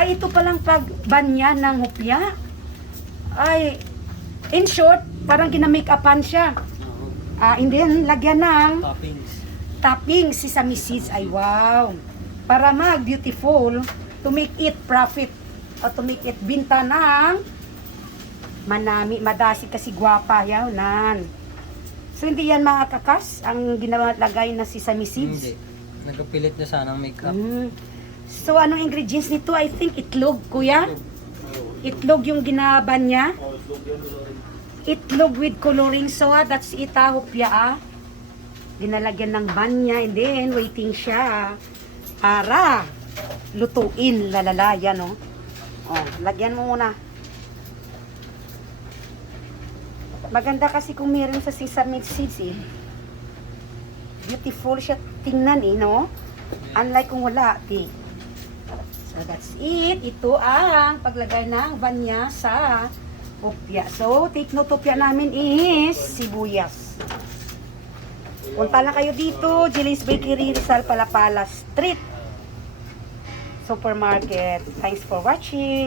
Ay, ito palang pagbanya ng hopya. Ay, in short, parang ginamake-upan siya. And then, lagyan ng toppings, sesame seeds. Ay, wow. Para mag-beautiful, to make it profit, o to make it binta ng manami, madasi kasi gwapa, yaw, So, hindi yan mga kakas, ang ginalagay na sesame seeds? Hindi. Nagkapilit na sana ang makeup. So, anong ingredients nito? I think itlog, kuya. Itlog yung ginaban niya. Itlog with coloring soda. That's it, hopya, Ginalagyan ng banya. And then, waiting siya para lutuin. Lalala, no? Oh, lagyan mo muna. Maganda kasi kung meron sa sesame seeds, Beautiful siya tingnan, no? Unlike kung wala, So, that's it. Ito ang paglagay ng banya sa hopya. So, take note, hopya namin is sibuyas. Punta lang kayo dito, Jilly's Bakery, Rizal, Palapala Street Supermarket. Thanks for watching.